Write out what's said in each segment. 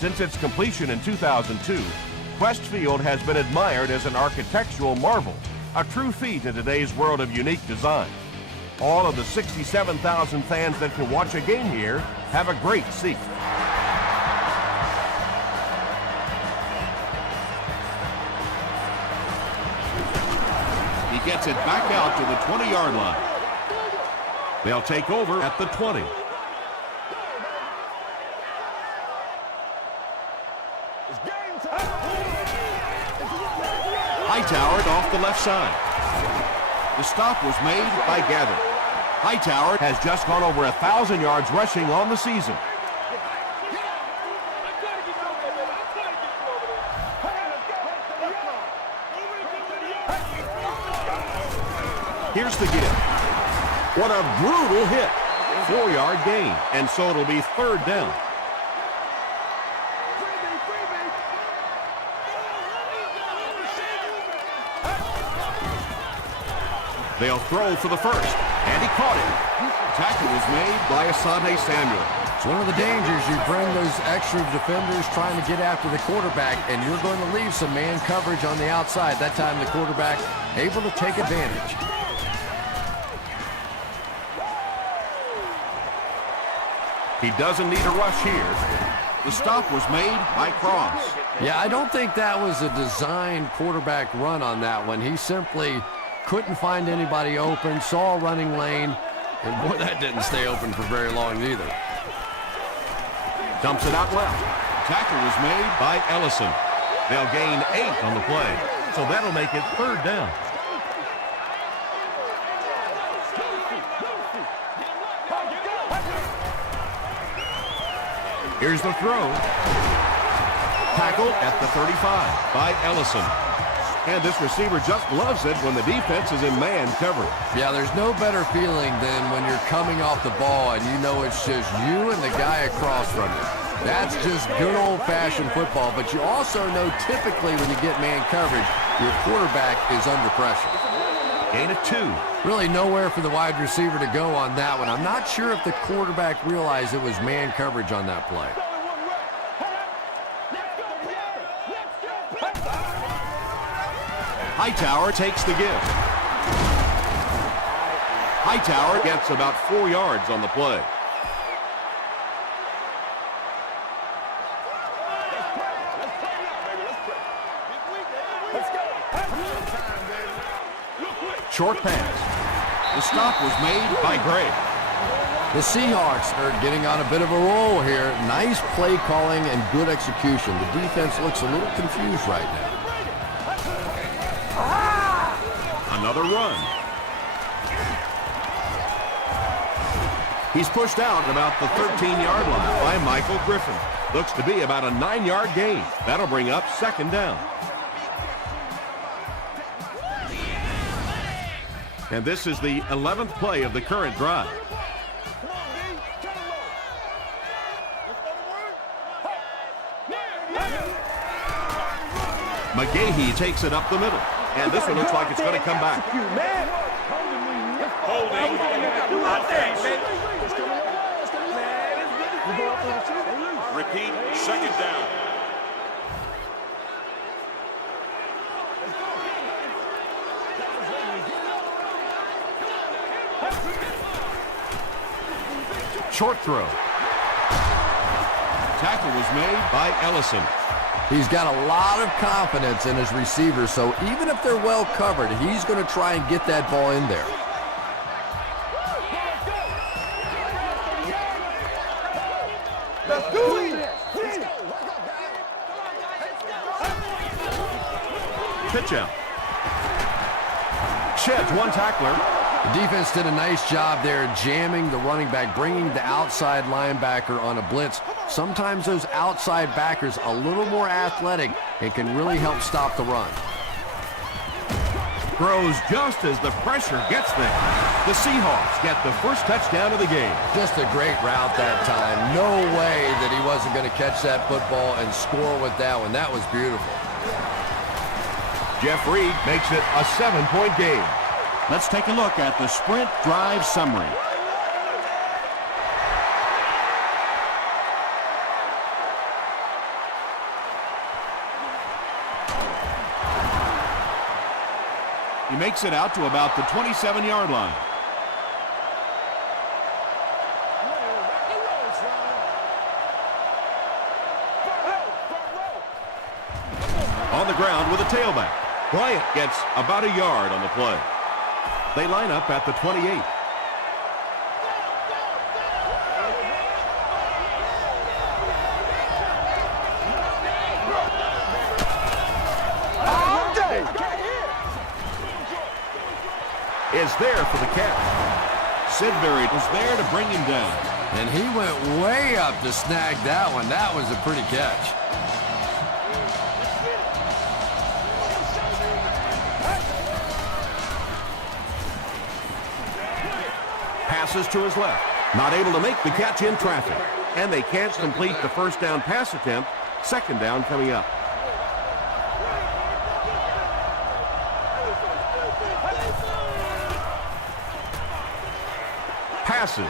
Since its completion in 2002, Quest Field has been admired as an architectural marvel, a true feat in today's world of unique design. All of the 67,000 fans that can watch a game here have a great seat. He gets it back out to the 20-yard line. They'll take over at the 20. Hightower off the left side. The stop was made by Gather. Hightower has just gone over 1,000 yards rushing on the season. Here's the give. What a brutal hit. 4-yard gain, and so it'll be third down. They'll throw for the first, and he caught it. The tackle was made by Asante Samuel. It's one of the dangers. You bring those extra defenders trying to get after the quarterback, and you're going to leave some man coverage on the outside. That time the quarterback able to take advantage. He doesn't need a rush here. The stop was made by Cross. Yeah, I don't think that was a designed quarterback run on that one. He simply couldn't find anybody open, saw a running lane, and boy, that didn't stay open for very long either. Dumps it out left. Tackle was made by Ellison. They'll gain 8 on the play, so that'll make it third down. Here's the throw. Tackle at the 35 by Ellison. And this receiver just loves it when the defense is in man coverage. Yeah, there's no better feeling than when you're coming off the ball and you know it's just you and the guy across from you. That's just good old-fashioned football, but you also know typically when you get man coverage, your quarterback is under pressure. Gain of 2. Really nowhere for the wide receiver to go on that one. I'm not sure if the quarterback realized it was man coverage on that play. Hightower takes the give. Hightower gets about 4 yards on the play. Short pass. The stop was made by Gray. The Seahawks are getting on a bit of a roll here. Nice play calling and good execution. The defense looks a little confused right now. Another run. He's pushed out at about the 13-yard line by Michael Griffin. Looks to be about a 9-yard gain. That'll bring up second down. And this is the 11th play of the current drive. McGahee takes it up the middle. And this one looks like it's going to come back. Holding. Repeat, second down. Short throw. Tackle was made by Ellison. He's got a lot of confidence in his receivers, so even if they're well covered, he's going to try and get that ball in there. Let's do it! Pitch out. Sheds one tackler. The defense did a nice job there jamming the running back, bringing the outside linebacker on a blitz. Sometimes those outside backers a little more athletic and can really help stop the run. Throws just as the pressure gets there. The Seahawks get the first touchdown of the game. Just a great route that time. No way that he wasn't going to catch that football and score with that one. That was beautiful. Jeff Reed makes it a 7-point game. Let's take a look at the sprint drive summary. He makes it out to about the 27-yard line. On the ground with a tailback. Bryant gets about a yard on the play. They line up at the 28. Is there for the catch. Sidbury was there to bring him down. And he went way up to snag that one. That was a pretty catch. Passes to his left. Not able to make the catch in traffic. And they can't complete the first down pass attempt. Second down coming up. Passes.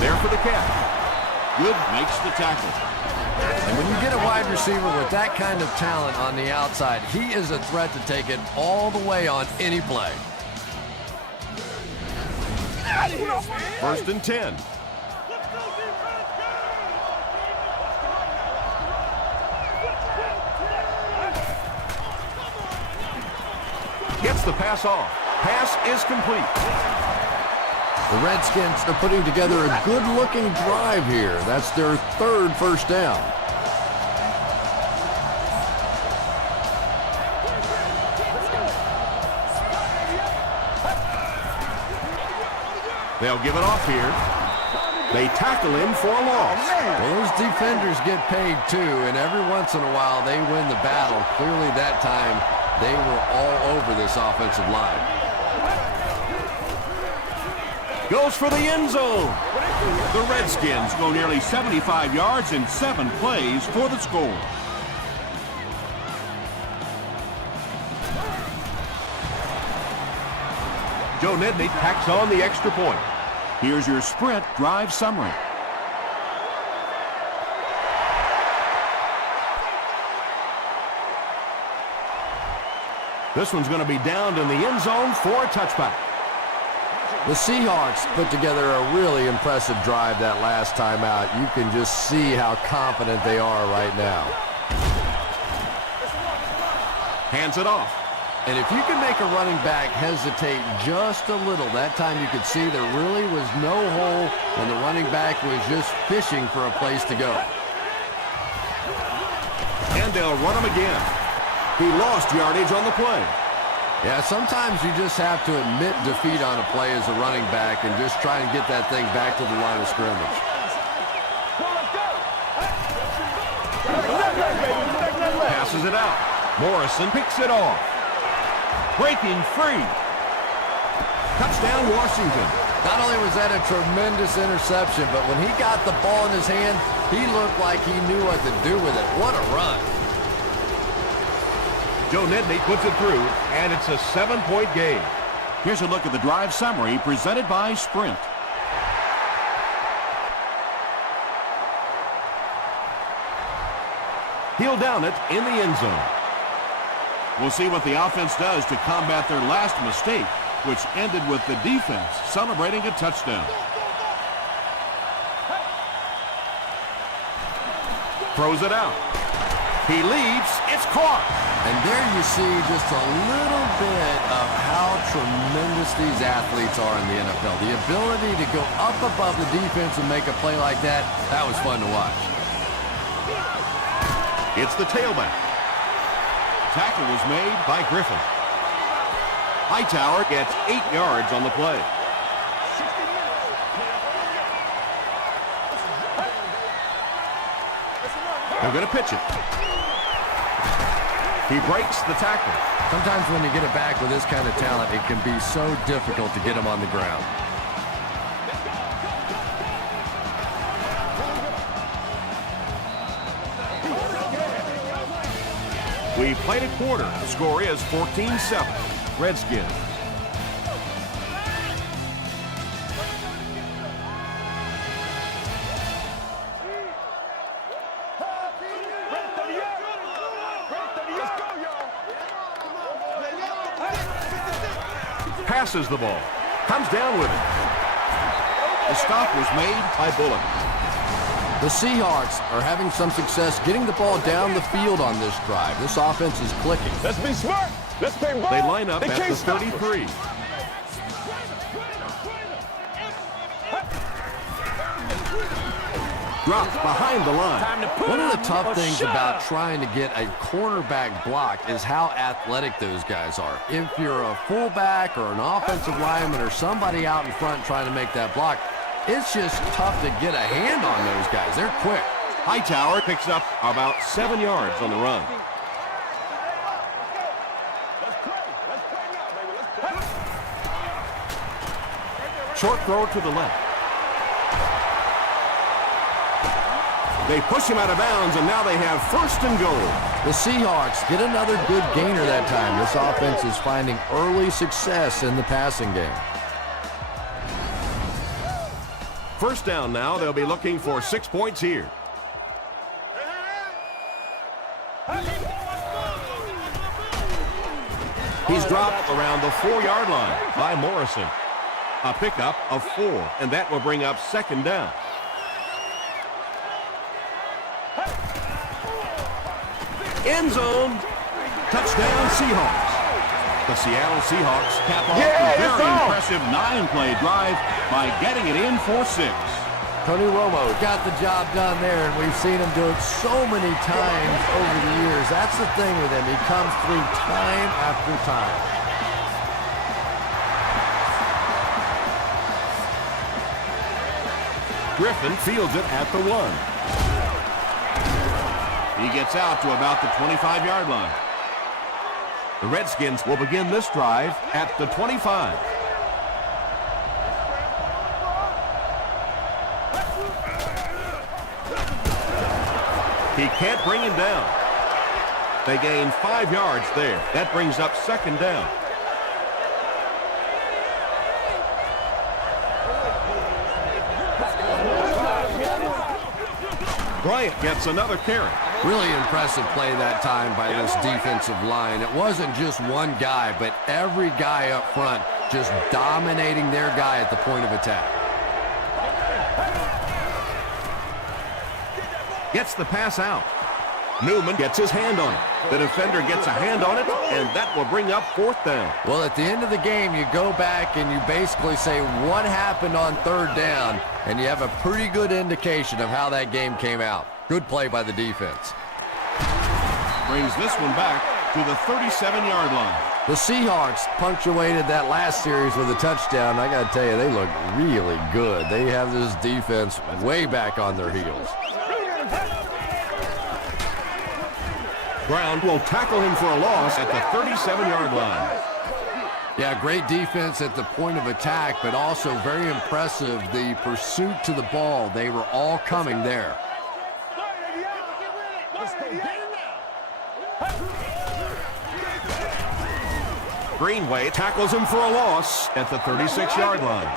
There for the catch. Good makes the tackle. And when you get a wide receiver with that kind of talent on the outside, he is a threat to take it all the way on any play. First and 10. Gets the pass off. Pass is complete. The Redskins are putting together a good-looking drive here. That's their third first down. They'll give it off here. They tackle him for a loss. Well, those defenders get paid too, and every once in a while they win the battle. Clearly that time they were all over this offensive line. Goes for the end zone. The Redskins go nearly 75 yards in 7 plays for the score. Joe Nedney tacks on the extra point. Here's your Sprint drive summary. This one's going to be downed in the end zone for a touchback. The Seahawks put together a really impressive drive that last time out. You can just see how confident they are right now. Hands it off. And if you can make a running back hesitate just a little, that time you could see there really was no hole and the running back was just fishing for a place to go. And they'll run him again. He lost yardage on the play. Yeah, sometimes you just have to admit defeat on a play as a running back and just try and get that thing back to the line of scrimmage. Passes it out. Morrison picks it off. Breaking free. Touchdown, Washington. Not only was that a tremendous interception, but when he got the ball in his hand, he looked like he knew what to do with it. What a run. Joe Nedney puts it through, and it's a 7-point game. Here's a look at the drive summary presented by Sprint. He'll down it in the end zone. We'll see what the offense does to combat their last mistake, which ended with the defense celebrating a touchdown. Throws it out. He leaps. It's caught. And there you see just a little bit of how tremendous these athletes are in the NFL. The ability to go up above the defense and make a play like that, that was fun to watch. It's the tailback. Tackle was made by Griffin. Hightower gets 8 yards on the play. They're going to pitch it. He breaks the tackle. Sometimes when you get it back with this kind of talent, it can be so difficult to get him on the ground. We played a quarter. The score is 14-7. Redskins. passes the ball. Comes down with it. The stop was made by Bullock. The Seahawks are having some success getting the ball down the field on this drive. This offense is clicking. Let's be smart. Let's play ball. They line up They at can't the stop us. 33. Dropped behind the line. Time to put One of the up tough a things shot. about trying to get a cornerback block is how athletic those guys are. If you're a fullback or an offensive lineman or somebody out in front trying to make that block, it's just tough to get a hand on those guys. They're quick. Hightower picks up about 7 yards on the run. Short throw to the left. They push him out of bounds, and now they have 1st and goal. The Seahawks get another good gainer that time. This offense is finding early success in the passing game. 1st down now. They'll be looking for 6 points here. He's dropped around the 4-yard line by Morrison. A pickup of 4, and that will bring up 2nd down. End zone. Touchdown Seahawks. The Seattle Seahawks cap off a very impressive 9-play drive by getting it in for 6. Tony Romo got the job done there, and we've seen him do it so many times over the years. That's the thing with him. He comes through time after time. Griffin fields it at the 1. He gets out to about the 25-yard line. The Redskins will begin this drive at the 25. He can't bring him down. They gain 5 yards there. That brings up 2nd down. Bryant gets another carry. Really impressive play that time by this defensive line. It wasn't just one guy, but every guy up front just dominating their guy at the point of attack. Gets the pass out. Newman gets his hand on it. The defender gets a hand on it, and that will bring up 4th down. Well, at the end of the game, you go back and you basically say what happened on 3rd down, and you have a pretty good indication of how that game came out. Good play by the defense. Brings this one back to the 37-yard line. The Seahawks punctuated that last series with a touchdown. I got to tell you, they look really good. They have this defense way back on their heels. Brown will tackle him for a loss at the 37-yard line. Yeah, great defense at the point of attack, but also very impressive the pursuit to the ball. They were all coming there. Greenway tackles him for a loss at the 36-yard line.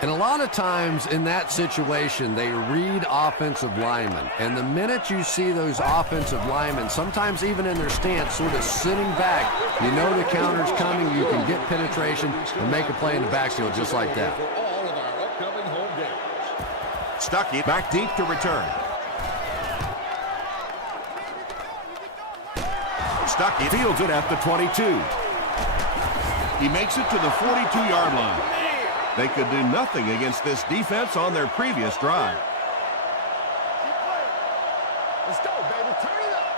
And a lot of times in that situation, they read offensive linemen. And the minute you see those offensive linemen, sometimes even in their stance, sort of sitting back, you know the counter's coming, you can get penetration and make a play in the backfield just like that. Stuckey back deep to return. Stuckey fields it at the 22. He makes it to the 42-yard line. They could do nothing against this defense on their previous drive. Let's go, baby. Turn it up.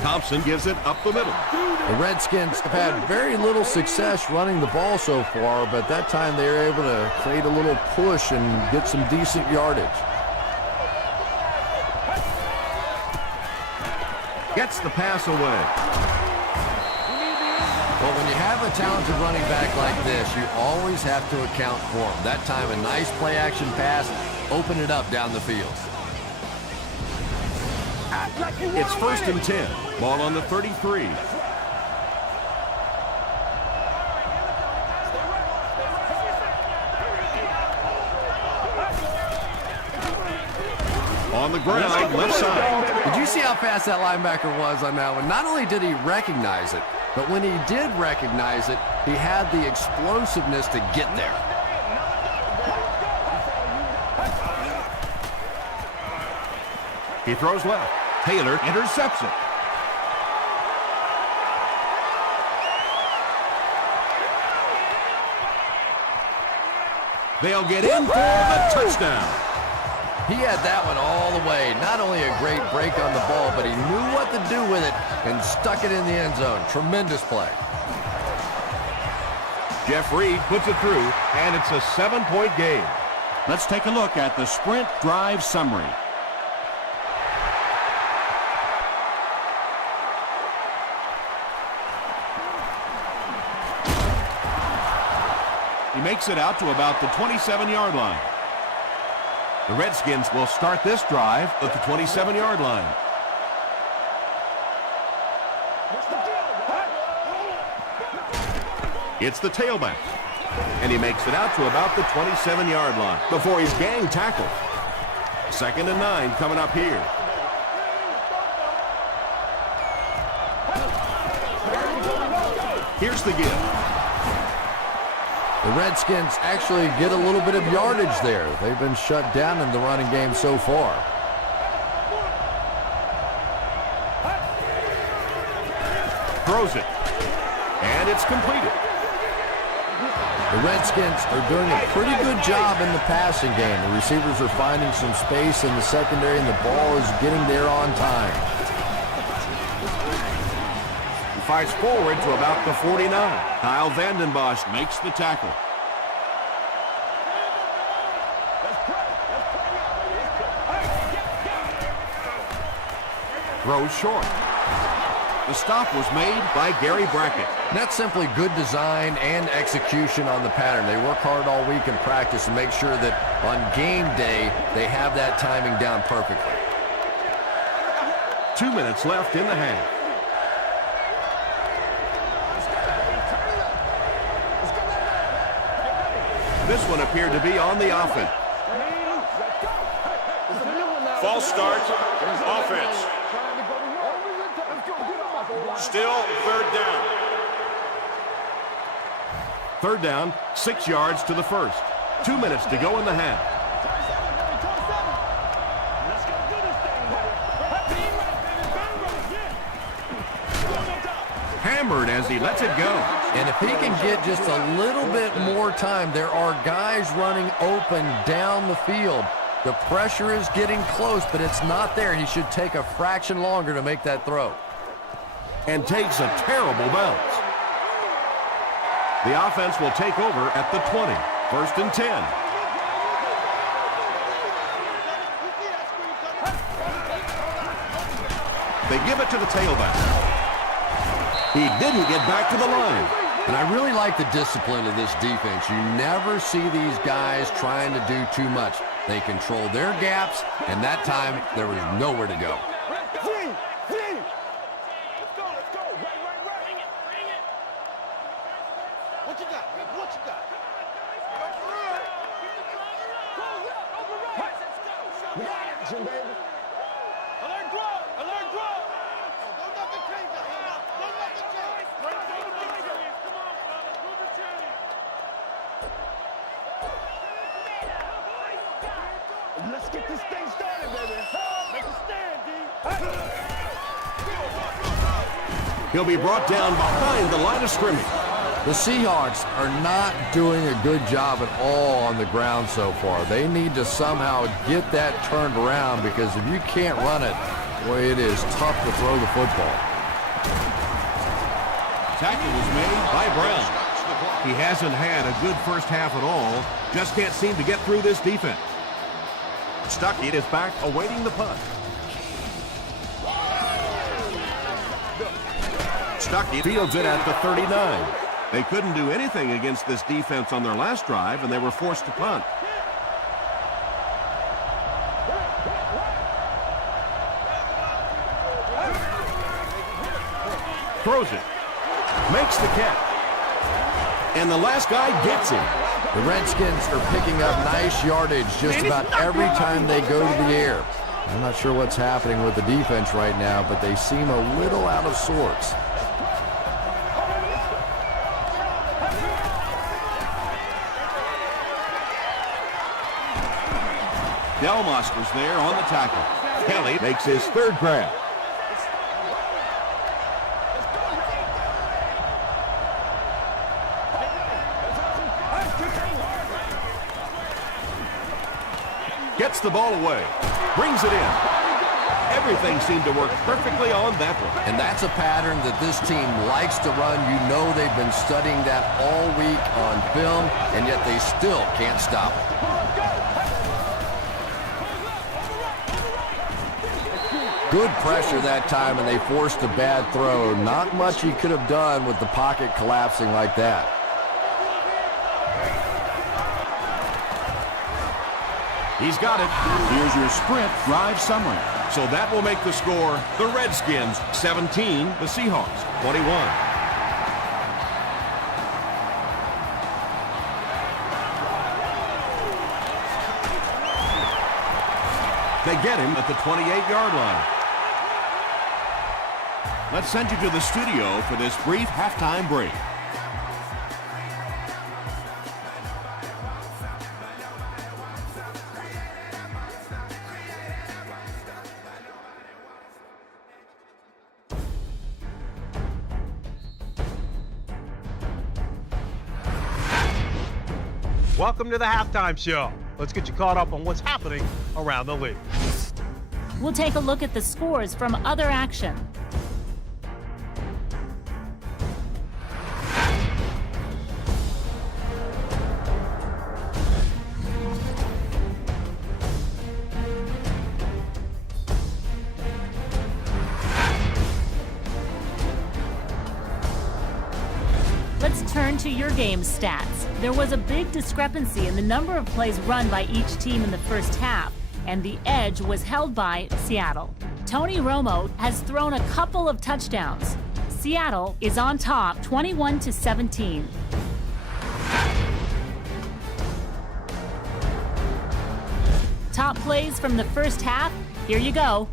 Thompson gives it up the middle. The Redskins have had very little success running the ball so far, but that time they were able to create a little push and get some decent yardage. Gets the pass away. Well, when you have a talented running back like this, you always have to account for him. That time, a nice play-action pass, open it up down the field. It's 1st and 10. Ball on the 33. On the ground, left side. Did you see how fast that linebacker was on that one? Not only did he recognize it, But when he did recognize it, he had the explosiveness to get there. He throws left. Taylor intercepts it. They'll get in for the touchdown. He had that one all the way. Not only a great break on the ball, but he knew what to do with it and stuck it in the end zone. Tremendous play. Jeff Reed puts it through, and it's a 7-point game. Let's take a look at the sprint drive summary. He makes it out to about the 27-yard line. The Redskins will start this drive at the 27-yard line. It's the tailback, and he makes it out to about the 27-yard line before he's gang tackled. 2nd and 9 coming up here. Here's the give. The Redskins actually get a little bit of yardage there. They've been shut down in the running game so far. Throws it, and it's completed. The Redskins are doing a pretty good job in the passing game. The receivers are finding some space in the secondary, and the ball is getting there on time. He fights forward to about the 49. Kyle Vanden Bosch makes the tackle. Throws short. The stop was made by Gary Brackett. That's simply good design and execution on the pattern. They work hard all week in practice and make sure that on game day they have that timing down perfectly. 2 minutes left in the half. This one appeared to be on the offense. False start, offense. Still 3rd down. 3rd down, 6 yards to the first. 2 minutes to go in the half. Hammered as he lets it go. And if he can get just a little bit more time, there are guys running open down the field. The pressure is getting close, but it's not there. He should take a fraction longer to make that throw. And takes a terrible bounce. The offense will take over at the 20. 1st and 10. They give it to the tailback. He didn't get back to the line. And I really like the discipline of this defense. You never see these guys trying to do too much. They control their gaps, and that time there was nowhere to go. What you got? What you got? Action, baby. Alert draw! Alert draw! Don't nothing change out here. Don't nothing change. Come on, fellas. Move the chain. Let's get this thing started, baby. Make a stand, D. He'll be brought down behind the line of scrimmage. The Seahawks are not doing a good job at all on the ground so far. They need to somehow get that turned around, because if you can't run it, boy, it is tough to throw the football. Tackle was made by Brown. He hasn't had a good first half at all. Just can't seem to get through this defense. Stuckey is back awaiting the punt. Stuckey fields it at the 39. They couldn't do anything against this defense on their last drive, and they were forced to punt. Throws it. Makes the catch. And the last guy gets him. The Redskins are picking up nice yardage just about every time they go to the air. I'm not sure what's happening with the defense right now, but they seem a little out of sorts. Delmas was there on the tackle. Kelly makes his third grab. Gets the ball away. Brings it in. Everything seemed to work perfectly on that one. And that's a pattern that this team likes to run. You know they've been studying that all week on film, and yet they still can't stop it. Good pressure that time, and they forced a bad throw. Not much he could have done with the pocket collapsing like that. He's got it. Here's your sprint drive summary. So that will make the score the Redskins 17, the Seahawks 21. They get him at the 28-yard line. Let's send you to the studio for this brief halftime break. Welcome to the halftime show. Let's get you caught up on what's happening around the league. We'll take a look at the scores from other action. Let's turn to your game stats. There was a big discrepancy in the number of plays run by each team in the first half, and the edge was held by Seattle. Tony Romo has thrown a couple of touchdowns. Seattle is on top 21-17. Top plays from the first half, here you go.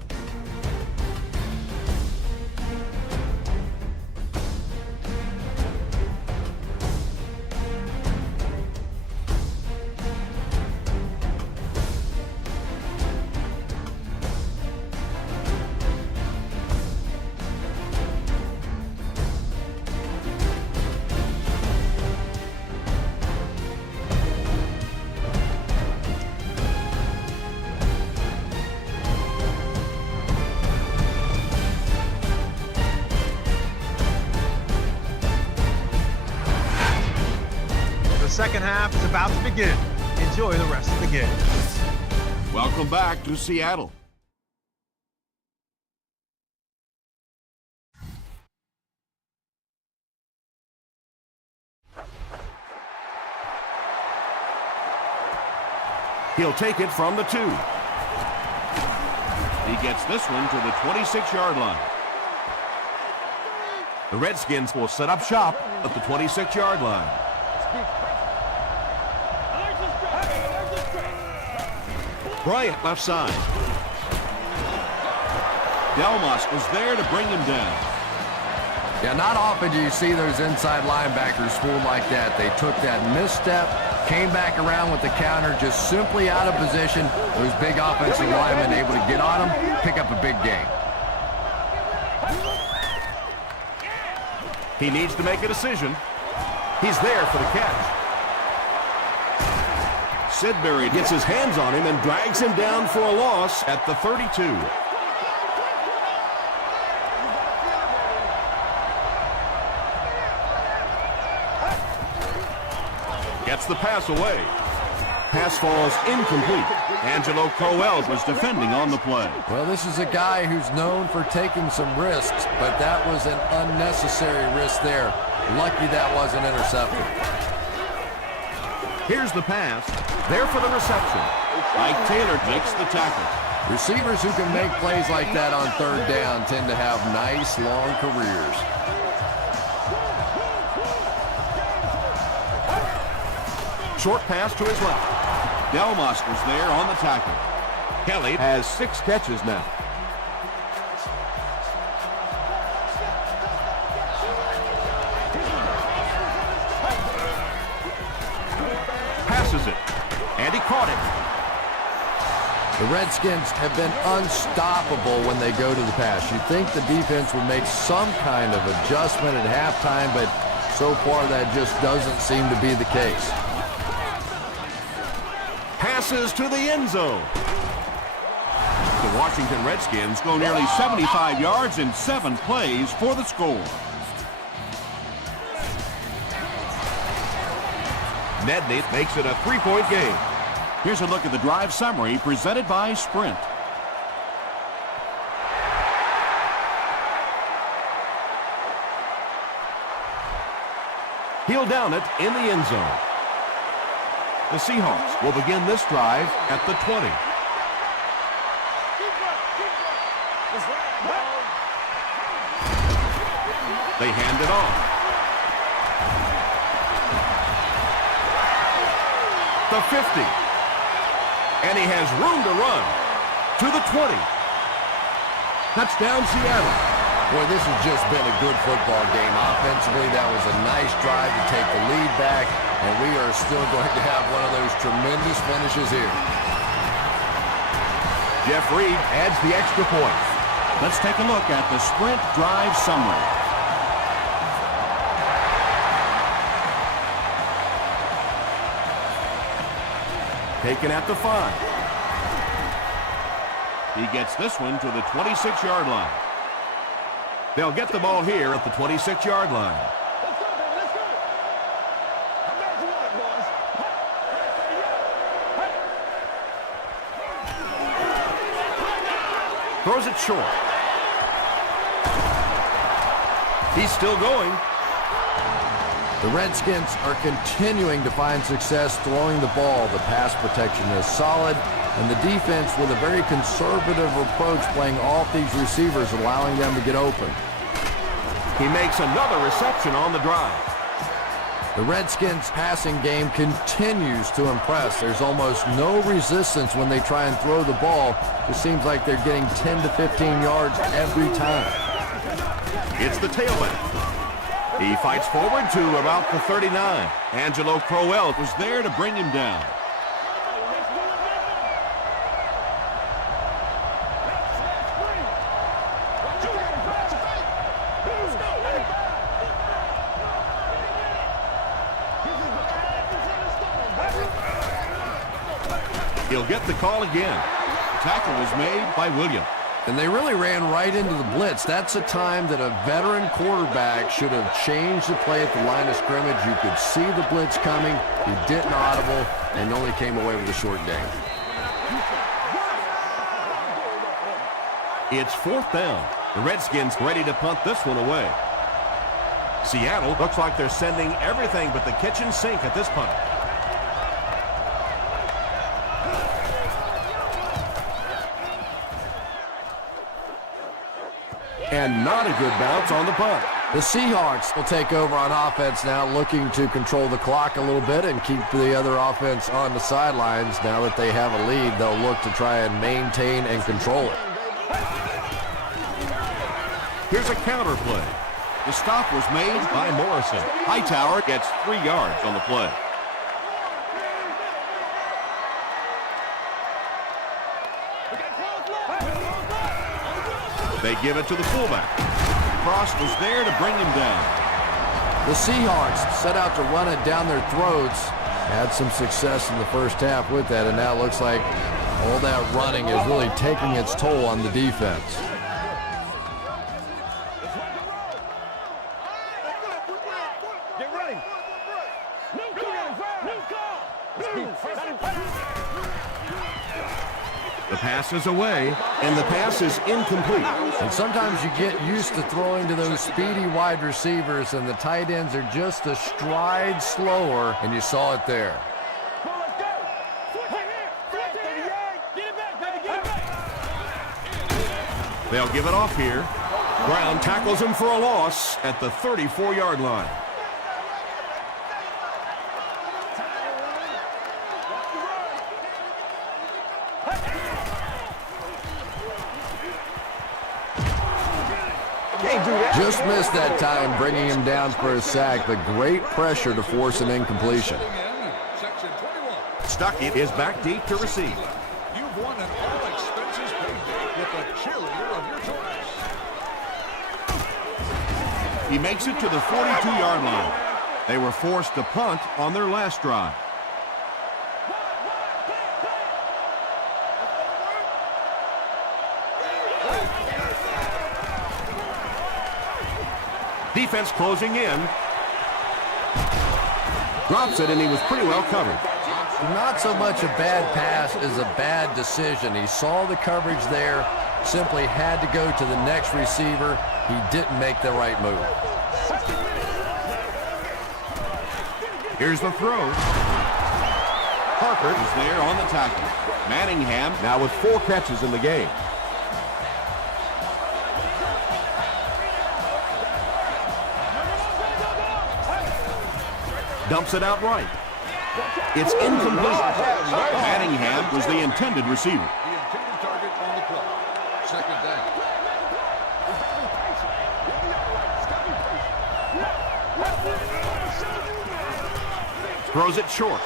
The second half is about to begin. Enjoy the rest of the game. Welcome back to Seattle. He'll take it from the 2. He gets this one to the 26-yard line. The Redskins will set up shop at the 26-yard line. Bryant left side. Delmas was there to bring him down. Yeah, not often do you see those inside linebackers fooled like that. They took that misstep, came back around with the counter, just simply out of position. Those big offensive linemen able to get on them, pick up a big gain. He needs to make a decision. He's there for the catch. Sidbury gets his hands on him and drags him down for a loss at the 32. Gets the pass away. Pass falls incomplete. Angelo Crowell was defending on the play. Well, this is a guy who's known for taking some risks, but that was an unnecessary risk there. Lucky that wasn't intercepted. Here's the pass. There for the reception. Ike Taylor makes the tackle. Receivers who can make plays like that on third down tend to have nice, long careers. Short pass to his left. Delmas was there on the tackle. Kelly has 6 catches now. Passes it. And he caught it. The Redskins have been unstoppable when they go to the pass. You'd think the defense would make some kind of adjustment at halftime, but so far that just doesn't seem to be the case. Passes to the end zone. The Washington Redskins go nearly 75 yards in 7 plays for the score. Nedney makes it a 3-point game. Here's a look at the drive summary presented by Sprint. He'll down it in the end zone. The Seahawks will begin this drive at the 20. They hand it off. The 50. And he has room to run to the 20. Touchdown, Seattle. Boy, this has just been a good football game. Offensively, that was a nice drive to take the lead back, and we are still going to have one of those tremendous finishes here. Jeff Reed adds the extra point. Let's take a look at the Sprint drive summary. Taken at the 5. He gets this one to the 26-yard line. They'll get the ball here at the 26-yard line. Let's go, baby, let's go. I bet you want it, boys. Throws it short. He's still going. The Redskins are continuing to find success throwing the ball. The pass protection is solid, and the defense with a very conservative approach playing off these receivers, allowing them to get open. He makes another reception on the drive. The Redskins' passing game continues to impress. There's almost no resistance when they try and throw the ball. It seems like they're getting 10 to 15 yards every time. It's the tailback. He fights forward to about the 39. Angelo Crowell was there to bring him down. He'll get the call again. Tackle was made by Williams. And they really ran right into the blitz. That's a time that a veteran quarterback should have changed the play at the line of scrimmage. You could see the blitz coming. He didn't audible and only came away with a short gain. It's 4th down. The Redskins ready to punt this one away. Seattle looks like they're sending everything but the kitchen sink at this punt. And not a good bounce on the punt. The Seahawks will take over on offense now, looking to control the clock a little bit and keep the other offense on the sidelines. Now that they have a lead, they'll look to try and maintain and control it. Here's a counter play. The stop was made By Morrison. Hightower gets 3 yards on the play. They give it to the fullback. Cross was there to bring him down. The Seahawks set out to run it down their throats. Had some success in the first half with that, and now it looks like all that running is really taking its toll on the defense. Get ready. The pass is away, and the pass is incomplete. And sometimes you get used to throwing to those speedy wide receivers, and the tight ends are just a stride slower, and you saw it there. They'll give it off here. Brown tackles him for a loss at the 34-yard line. Just missed that time, bringing him down for a sack, but great pressure to force an incompletion. Stuckey is back deep to receive. You've won an with a cheerleader of your choice. He makes it to the 42-yard line. They were forced to punt on their last drive. Defense closing in. Drops it, and he was pretty well covered. Not so much a bad pass as a bad decision. He saw the coverage there, simply had to go to the next receiver. He didn't make the right move. Here's the throw. Parker Is there on the tackle. Manningham now with 4 catches in the game. Dumps it out right. It's incomplete. Manningham was the intended receiver. The intended target on the play. Second down. Throws it short.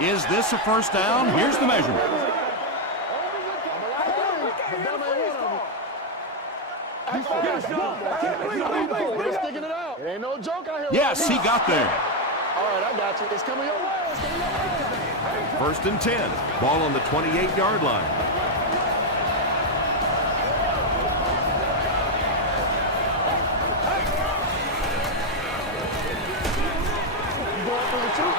Is this a first down? Here's the measurement. It ain't no joke out here. Yes, he got there. All right, I got you. It's coming your way. It's coming your way. First and 10. Ball on the 28-yard line.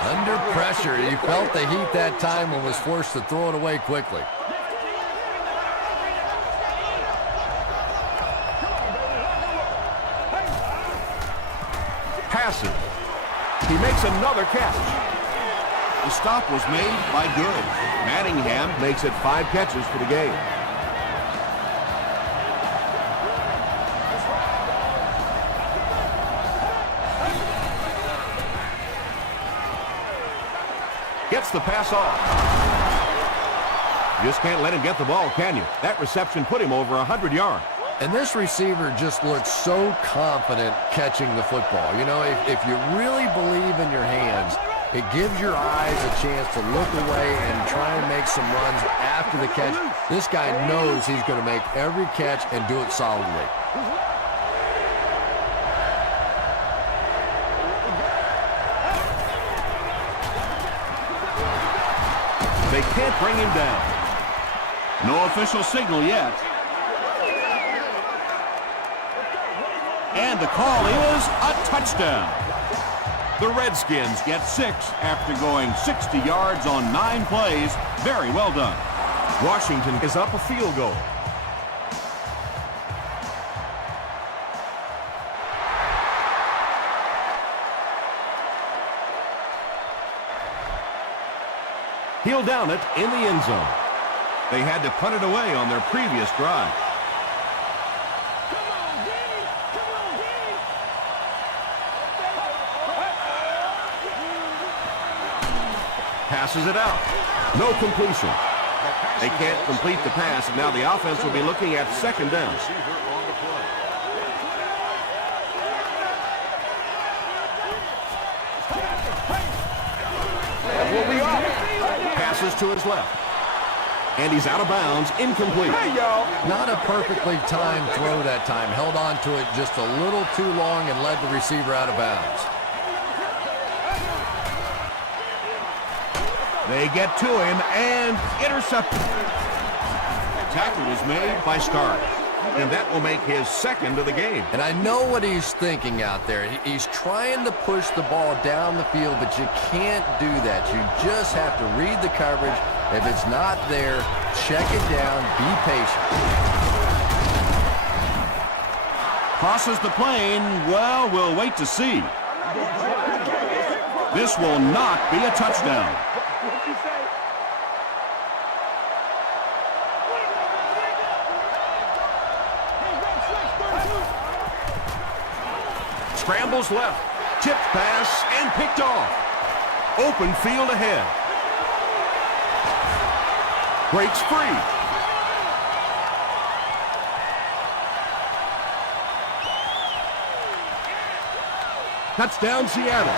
Under pressure, he felt the heat that time and was forced to throw it away quickly. Passes. He makes another catch. The stop was made by Good. Manningham Makes it 5 catches for the game. Gets the pass off. Just can't let him get the ball, can you? That reception put him over 100 yards. And this receiver just looks so confident catching the football. You know, if you really believe in your hands, it gives your eyes a chance to look away and try and make some runs after the catch. This guy knows he's going to make every catch and do it solidly. They can't bring him down. No official signal yet. And the call is a touchdown. The Redskins get 6 after going 60 yards on 9 plays. Very well done. Washington is up a field goal. He'll down it in the end zone. They had to punt it away on their previous drive. Passes it out. No completion. They can't complete the pass, and now the offense will be looking at second down. Passes to his left. And he's out of bounds, incomplete. Not a perfectly timed throw that time. Held on to it just a little too long and led the receiver out of bounds. They get to him and intercepted. Tackle was made by Stark. And that will make his second of the game. And I know what he's thinking out there. He's trying to push the ball down the field, but you can't do that. You just have to read the coverage. If it's not there, check it down, be patient. Crosses the plane. Well, we'll wait to see. This will not be a touchdown. Scrambles left. Tipped pass and picked off. Open field ahead. Breaks free. Touchdown, Seattle.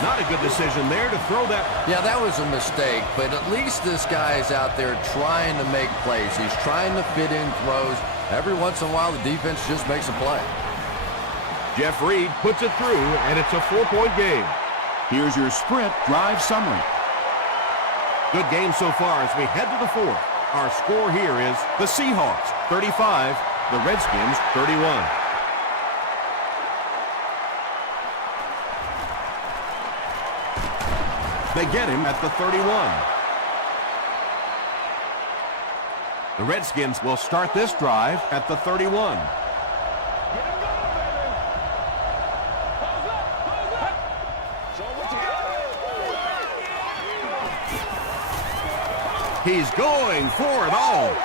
Not a good decision there to throw that. Yeah, that was a mistake, but at least this guy's out there trying to make plays. He's trying to fit in throws. Every once in a while, the defense just makes a play. Jeff Reed puts it through, and it's a 4-point game. Here's your sprint drive summary. Good game so far as we head to the fourth. Our score here is the Seahawks 35, the Redskins 31. They get him at the 31. The Redskins will start this drive at the 31. He's going for it all.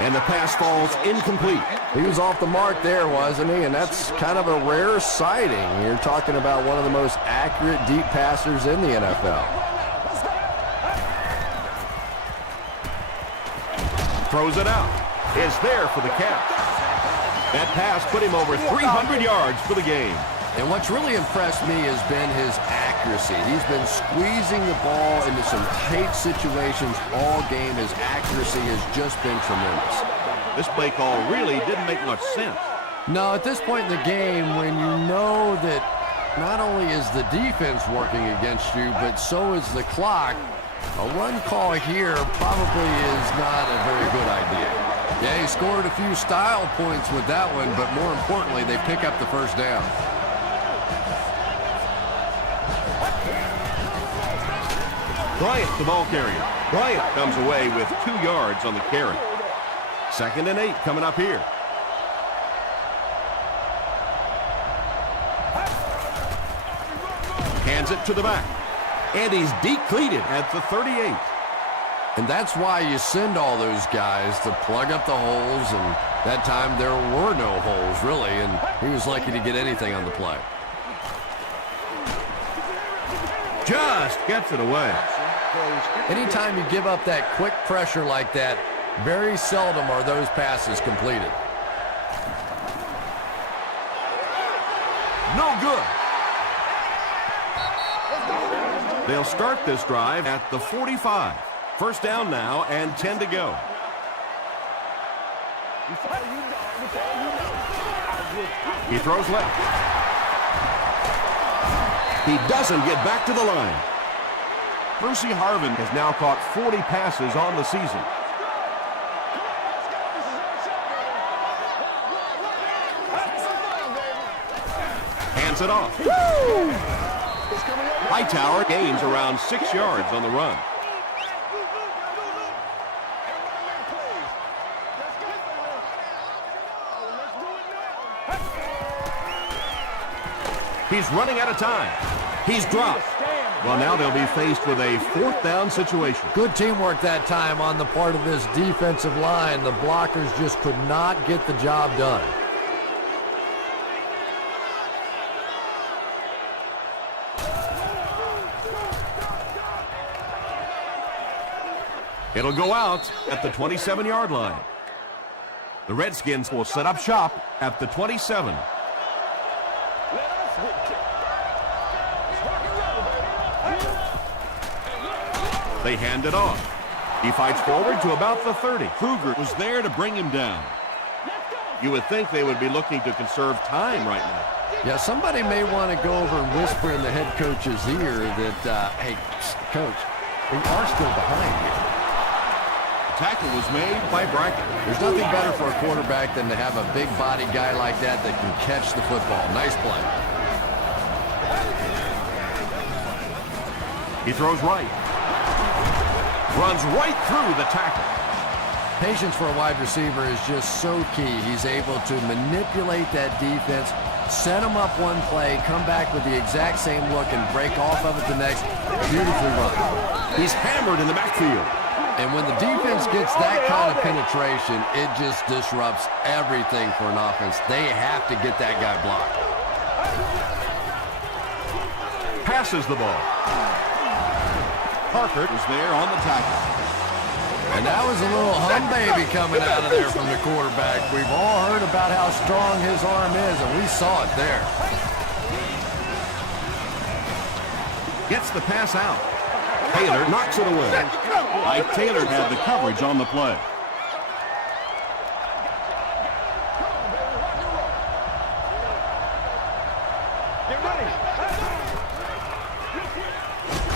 And the pass falls incomplete. He was off the mark there, wasn't he? And that's kind of a rare sighting. You're talking about one of the most accurate deep passers in the NFL. Throws it out. It's there for the catch. That pass put him over 300 yards for the game. And what's really impressed me has been his accuracy. He's been squeezing the ball into some tight situations all game. His accuracy has just been tremendous. This play call really didn't make much sense. No, at this point in the game, when you know that not only is the defense working against you, but so is the clock, a run call here probably is not a very good idea. Yeah, he scored a few style points with that one, but more importantly, they pick up the first down. Bryant, the ball carrier. Bryant comes away with 2 yards on the carry. 2nd and 8 coming up here. Hands it to the back. And he's decleated at the 38. And that's why you send all those guys to plug up the holes, and that time there were no holes, really, and he was lucky to get anything on the play. Just gets it away. Anytime you give up that quick pressure like that, very seldom are those passes completed. No good. They'll start this drive at the 45. First down now and 10 to go. He throws left. He doesn't get back to the line. Brucey Harvin has now caught 40 passes on the season. Hands it off. Hightower gains around 6 yards on the run. He's running out of time. He's dropped. Well, now they'll be faced with a 4th down situation. Good teamwork that time on the part of this defensive line. The blockers just could not get the job done. It'll go out at the 27-yard line. The Redskins will set up shop at the 27. They hand it off. He fights forward to about the 30. Kruger was there to bring him down. You would think they would be looking to conserve time right now. Yeah, somebody may want to go over and whisper in the head coach's ear that, hey, coach, we are still behind here. The tackle was made by Brackett. There's nothing better for a quarterback than to have a big body guy like that that can catch the football. Nice play. He throws right. Runs right through the tackle. Patience for a wide receiver is just so key. He's able to manipulate that defense, set them up one play, come back with the exact same look, and break off of it the next. Beautifully run. He's hammered in the backfield. And when the defense gets that kind of penetration, it just disrupts everything for an offense. They have to get that guy blocked. Passes the ball. Parker was there on the tackle. And that was a little hum baby coming out of there from the quarterback. We've all heard about how strong his arm is, and we saw it there. Gets the pass out. Taylor knocks it away. Ike Taylor had the coverage on the play.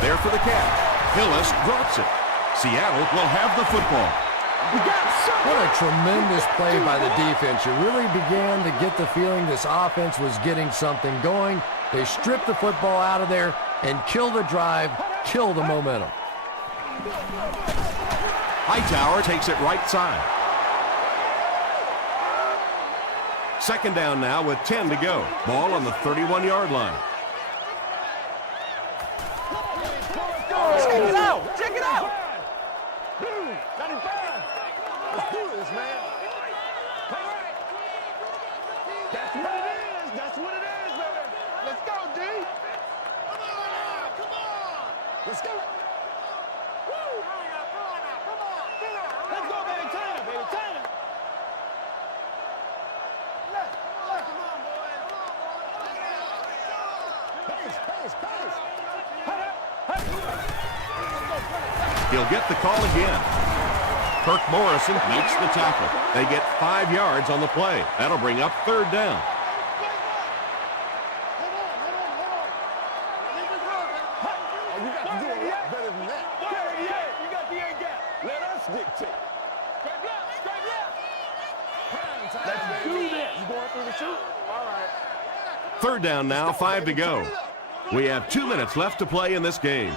There for the catch. Hillis drops it. Seattle will have the football. What a tremendous play by the defense. You really began to get the feeling this offense was getting something going. They stripped the football out of there and kill the drive, kill the momentum. Hightower takes it right side. Second down now with 10 to go. Ball on the 31-yard line. Check it out! Check it out! 95! Let's do this, man. That's what it is. That's what it is, baby. Let's go, D. Come on now. Come on. Let's go. Woo. Come on. Let's go, baby. Turn it, baby. Turn it. Come on, boys. Pace. He'll get the call again. Kirk Morrison makes the tackle. They get 5 yards on the play. That'll bring up third down. Oh, you got to do a lot better than that. You got the A gap. Let us dictate. Let's do this. You going through the shoot? All right. Third down now, 5 to go. We have 2 minutes left to play in this game.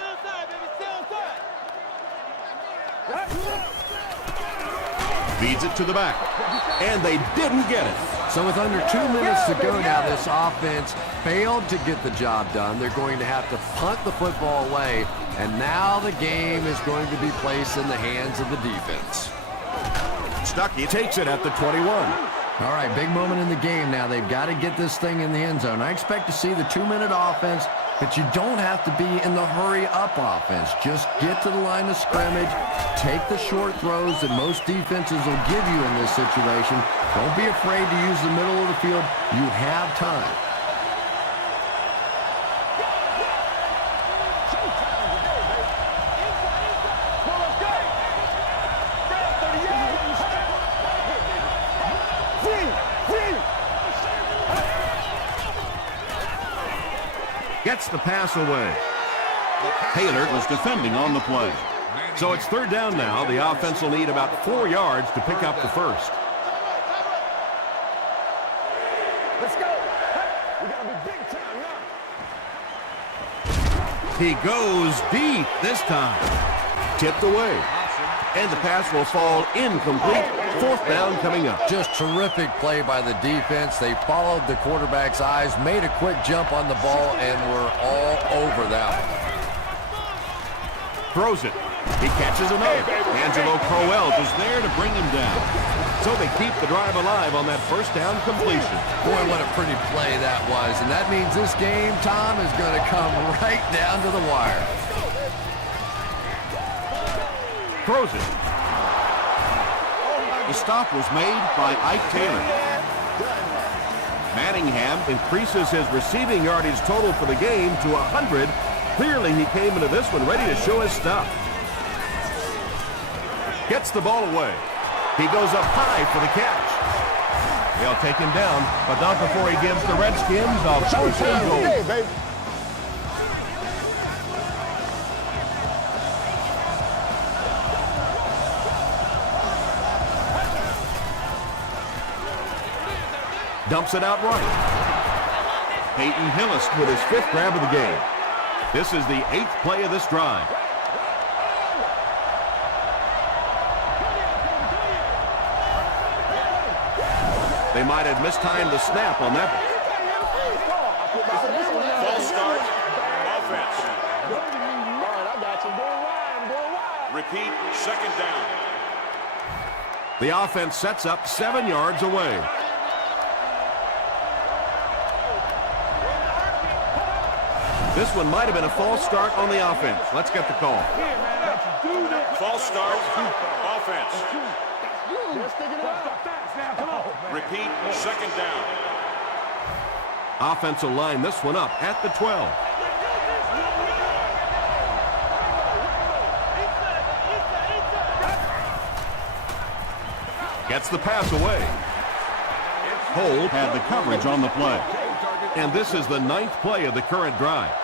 Feeds it to the back. And they didn't get it. So with under 2 minutes to go now, this offense failed to get the job done. They're going to have to punt the football away, and now the game is going to be placed in the hands of the defense. Stuckey takes it at the 21. All right, big moment in the game now. They've got to get this thing in the end zone. I expect to see the 2-minute offense, but you don't have to be in the hurry-up offense. Just get to the line of scrimmage, take the short throws that most defenses will give you in this situation. Don't be afraid to use the middle of the field. You have time. Gets the pass away. Taylor was defending on the play. So it's third down now. The offense will need about 4 yards to pick up the first. Let's go. We got to be big time now. He goes deep this time. Tipped away. And the pass will fall incomplete. Fourth down coming up. Just terrific play by the defense. They followed the quarterback's eyes, made a quick jump on the ball, and were all over that one. Throws it. He catches another. Angelo Crowell is there to bring him down. So they keep the drive alive on that first down completion. Boy, what a pretty play that was. And that means this game, Tom, is going to come right down to the wire. Throws it. The stop was made by Ike Taylor. Manningham increases his receiving yardage total for the game to 100. Clearly, he came into this one ready to show his stuff. Gets the ball away. He goes up high for the catch. They'll take him down, but not before he gives the Redskins a fourth and goal. Dumps it out right. Peyton Hillis with his 5th grab of the game. This is the 8th play of this drive. They might have mistimed the snap on that. False start. Offense. All right, I got you. Go wide. Repeat, second down. The offense sets up 7 yards away. This one might have been a false start on the offense. Let's get the call. False start. Offense. Repeat, second down. Offense will line this one up at the 12. Gets the pass away. Cole had the coverage on the play. And this is the 9th play of the current drive.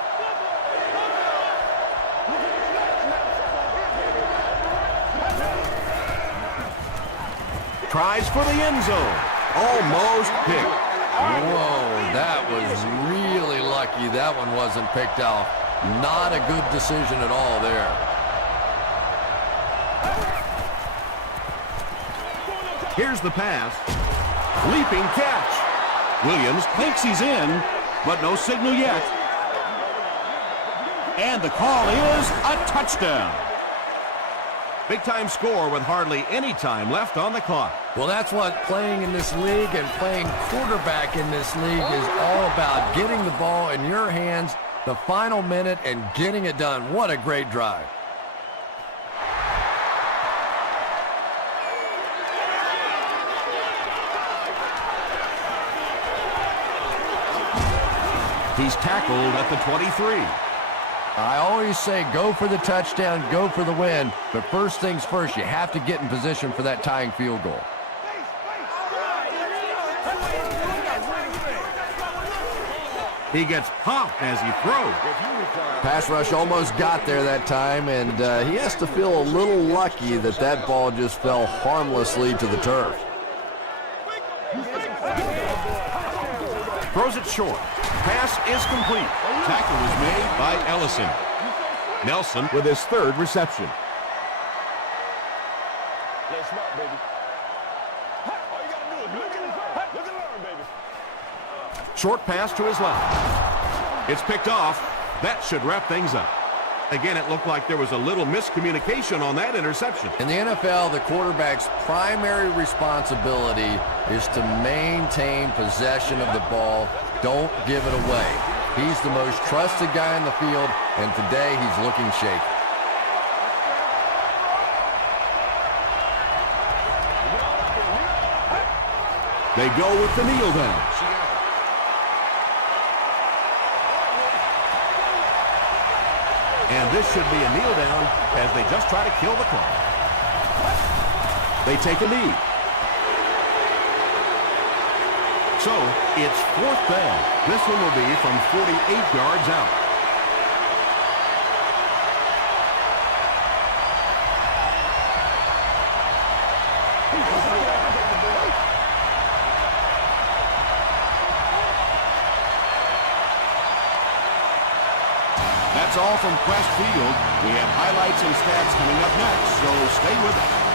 Tries for the end zone. Almost picked. Whoa, that was really lucky that one wasn't picked off. Not a good decision at all there. Here's the pass. Leaping catch. Williams thinks he's in, but no signal yet. And the call is a touchdown. Big-time score with hardly any time left on the clock. Well, that's what playing in this league and playing quarterback in this league is all about. Getting the ball in your hands the final minute and getting it done. What a great drive. He's tackled at the 23. I always say go for the touchdown, go for the win, but first things first, you have to get in position for that tying field goal. He gets popped as he throws. Pass rush almost got there that time, and he has to feel a little lucky that that ball just fell harmlessly to the turf. Throws it short. Pass is complete. Tackle was made by Ellison. Nelson with his 3rd reception. Let's smart, baby. All you gotta do is look and learn, baby. Short pass to his left. It's picked off. That should wrap things up. Again, it looked like there was a little miscommunication on that interception. In the NFL, the quarterback's primary responsibility is to maintain possession of the ball. Don't give it away. He's the most trusted guy in the field, and today he's looking shaky. They go with the kneel down. And this should be a kneel down as they just try to kill the clock. They take a knee. So it's 4th down. This one will be from 48 yards out. That's all from Quest Field. We have highlights and stats coming up next, so stay with us.